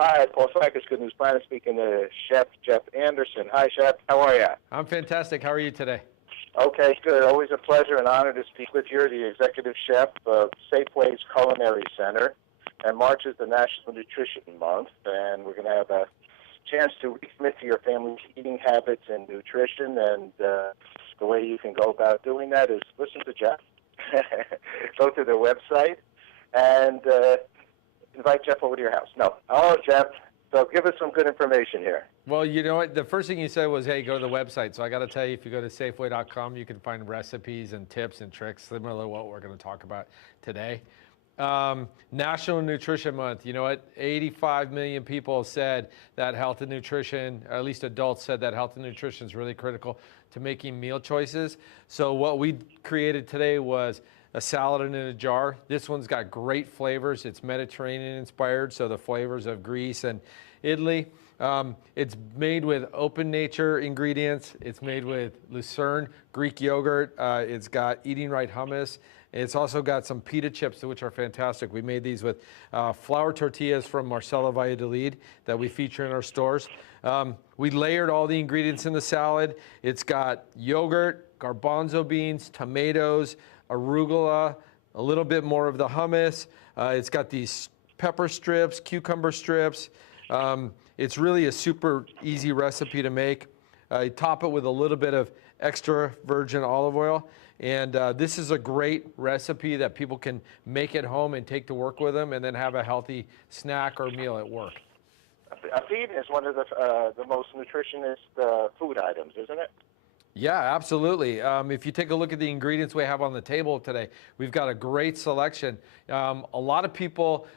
Hi, Paul Sackers, Good News Planet, speaking to Chef Jeff Anderson. Hi, Chef. How are you? I'm fantastic. How are you today? Okay, good. Always a pleasure and honor to speak with you, the executive chef of Safeway's Culinary Center. And March is the National Nutrition Month, and we're going to have a chance to recommit to your family's eating habits and nutrition. And the way you can go about doing that is listen to Jeff, go to their website, and invite Jeff over to your house. No. Oh, Jeff. So give us some good information here. Well, you know what? The first thing you said was, hey, go to the website. So I got to tell you, if you go to Safeway.com, you can find recipes and tips and tricks similar to what we're going to talk about today. National Nutrition Month. You know what? 85 million people said that health and nutrition, or at least adults said that health and nutrition is really critical to making meal choices. So what we created today was a salad in a jar. This one's got great flavors. It's Mediterranean inspired, so the flavors of Greece and Italy. It's made with open nature ingredients. It's made with lucerne, Greek yogurt. It's got eating right hummus. It's also got some pita chips, which are fantastic. We made these with flour tortillas from Marcelo Valladolid that we feature in our stores. We layered all the ingredients in the salad. It's got yogurt, garbanzo beans, tomatoes, arugula, a little bit more of the hummus. It's got these pepper strips, cucumber strips. It's really a super easy recipe to make. You top it with a little bit of extra virgin olive oil. And this is a great recipe that people can make at home and take to work with them and then have a healthy snack or meal at work. A feed is one of the most nutritious food items, isn't it? Yeah, absolutely. If you take a look at the ingredients we have on the table today, we've got a great selection. A lot of people,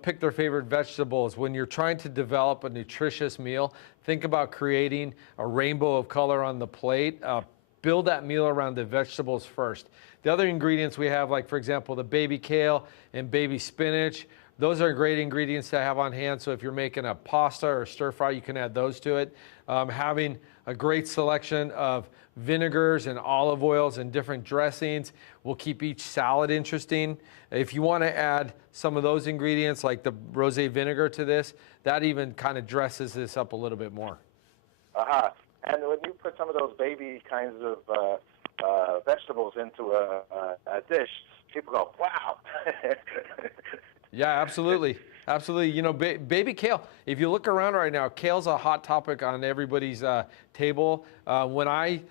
pick their favorite vegetables. When you're trying to develop a nutritious meal, think about creating a rainbow of color on the plate. Build that meal around the vegetables first. The other ingredients we have, like for example, the baby kale and baby spinach, those are great ingredients to have on hand. So if you're making a pasta or stir fry, you can add those to it. Having a great selection of vinegars and olive oils and different dressings will keep each salad interesting. If you want to add some of those ingredients like the rosé vinegar to this, that even kind of dresses this up a little bit more. Uh-huh. And when you put some of those baby kinds of vegetables into a dish, people go, wow. Yeah, absolutely. Absolutely. Baby kale, if you look around right now, kale's a hot topic on everybody's table. When I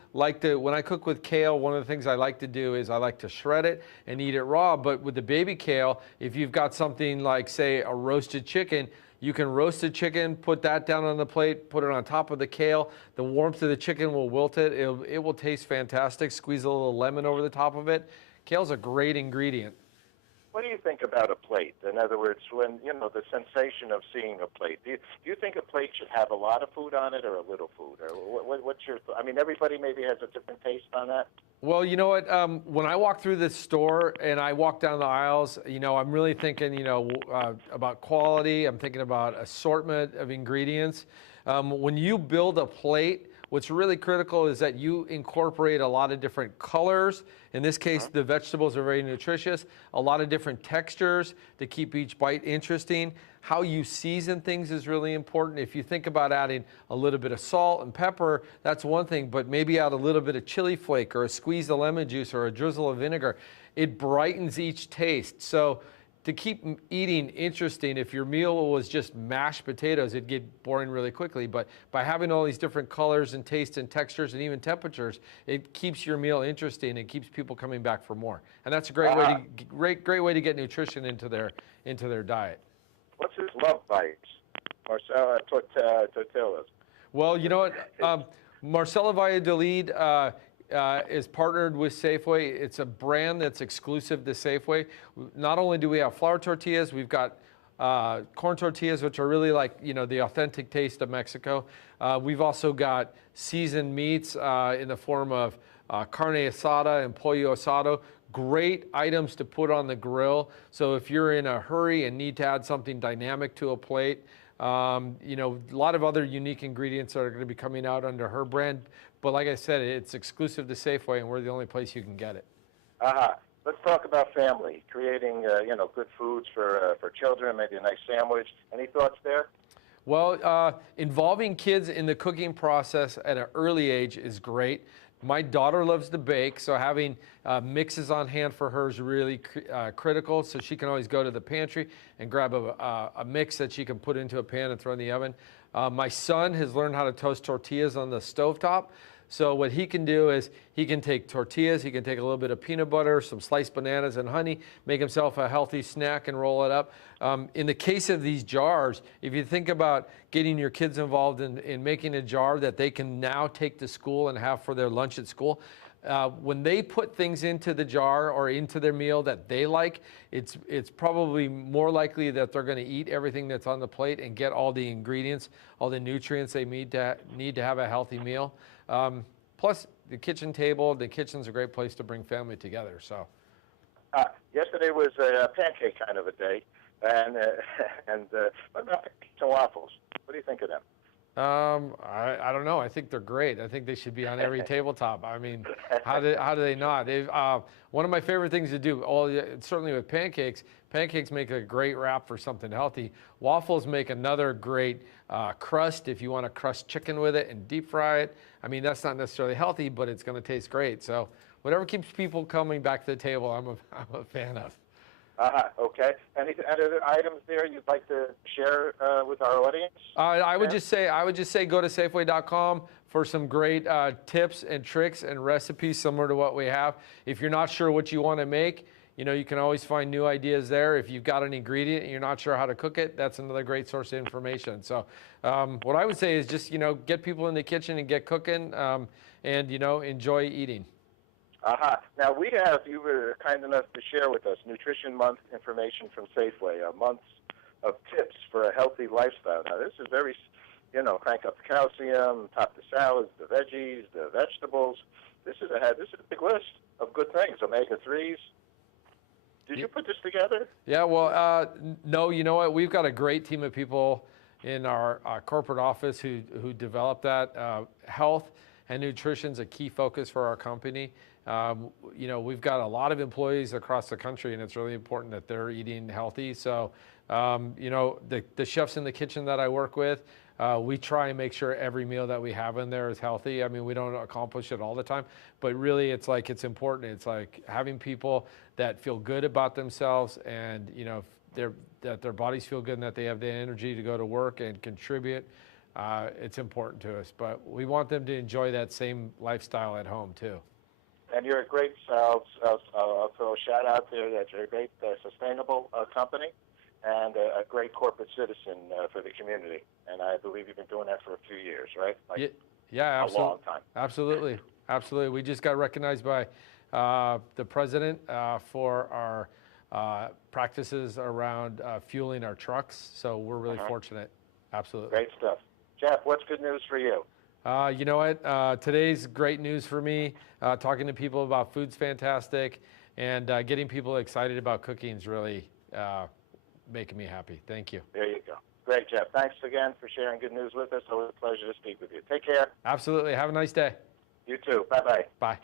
cook with kale, one of the things I like to do is I like to shred it and eat it raw. But with the baby kale, if you've got something like, say, a roasted chicken, you can roast the chicken, put that down on the plate, put it on top of the kale. The warmth of the chicken will wilt it. It will taste fantastic. Squeeze a little lemon over the top of it. Kale's a great ingredient. What do you think about a plate? In other words, when, the sensation of seeing a plate. Do you think a plate should have a lot of food on it or a little food? Or what's your I mean, everybody maybe has a different taste on that. Well, you know what? When I walk through this store and I walk down the aisles, I'm really thinking, about quality. I'm thinking about assortment of ingredients. When you build a plate, what's really critical is that you incorporate a lot of different colors. In this case, the vegetables are very nutritious. A lot of different textures to keep each bite interesting. How you season things is really important. If you think about adding a little bit of salt and pepper, that's one thing, but maybe add a little bit of chili flake or a squeeze of lemon juice or a drizzle of vinegar. It brightens each taste. So to keep eating interesting, if your meal was just mashed potatoes, it'd get boring really quickly. But by having all these different colors and tastes and textures and even temperatures, it keeps your meal interesting and keeps people coming back for more. And that's a great way to get nutrition into their diet. What's his love bites? Marcelo tortillas. Well, you know what? Marcelo Valladolid is partnered with Safeway. It's a brand that's exclusive to Safeway. Not only do we have flour tortillas, we've got corn tortillas, which are really like, the authentic taste of Mexico. We've also got seasoned meats in the form of carne asada and pollo asado. Great items to put on the grill. So if you're in a hurry and need to add something dynamic to a plate, a lot of other unique ingredients that are going to be coming out under her brand. But like I said, it's exclusive to Safeway, and we're the only place you can get it. Uh-huh. Let's talk about family, creating good foods for children, maybe a nice sandwich. Any thoughts there? Well, involving kids in the cooking process at an early age is great. My daughter loves to bake, so having mixes on hand for her is really critical. So she can always go to the pantry and grab a mix that she can put into a pan and throw in the oven. My son has learned how to toast tortillas on the stovetop. So what he can do is he can take tortillas, he can take a little bit of peanut butter, some sliced bananas and honey, make himself a healthy snack and roll it up. In the case of these jars, if you think about getting your kids involved in making a jar that they can now take to school and have for their lunch at school, when they put things into the jar or into their meal that they like, it's probably more likely that they're going to eat everything that's on the plate and get all the ingredients, all the nutrients they need to have a healthy meal. Plus, the kitchen table, the kitchen's a great place to bring family together. So, yesterday was a pancake kind of a day, and what about pizza waffles? What do you think of them? I don't know. I think they're great. I think they should be on every tabletop. I mean, how do they not? One of my favorite things to do, certainly with pancakes make a great wrap for something healthy. Waffles make another great crust if you want to crust chicken with it and deep fry it. I mean, that's not necessarily healthy, but it's going to taste great. So whatever keeps people coming back to the table, I'm a fan of. Okay. Any other items there you'd like to share with our audience? I would just say go to Safeway.com for some great tips and tricks and recipes similar to what we have. If you're not sure what you want to make, you can always find new ideas there. If you've got an ingredient and you're not sure how to cook it, that's another great source of information. So what I would say is just, get people in the kitchen and get cooking and, enjoy eating. Now, you were kind enough to share with us Nutrition Month information from Safeway, months of tips for a healthy lifestyle. Now, this is very, crank up the calcium, top the salads, the veggies, the vegetables. This is a big list of good things, omega-3s. Did you put this together? Yeah, well, no, you know what? We've got a great team of people in our corporate office who develop that. Health and nutrition is a key focus for our company. We've got a lot of employees across the country, and it's really important that they're eating healthy. So, the chefs in the kitchen that I work with, we try and make sure every meal that we have in there is healthy. I mean, we don't accomplish it all the time, but really it's important. It's like having people that feel good about themselves and, that their bodies feel good and that they have the energy to go to work and contribute. It's important to us, but we want them to enjoy that same lifestyle at home too. And you're a great, I'll throw a shout out there that you're a great sustainable company and a great corporate citizen for the community. And I believe you've been doing that for a few years, right? Yeah, absolutely. A long time. Absolutely. We just got recognized by the president for our practices around fueling our trucks. So we're really fortunate. Absolutely. Great stuff. Jeff, what's good news for you? You know what? Today's great news for me. Talking to people about food's fantastic, and getting people excited about cooking is really making me happy. Thank you. There you go. Great, Jeff. Thanks again for sharing good news with us. Always a pleasure to speak with you. Take care. Absolutely. Have a nice day. You too. Bye-bye. Bye.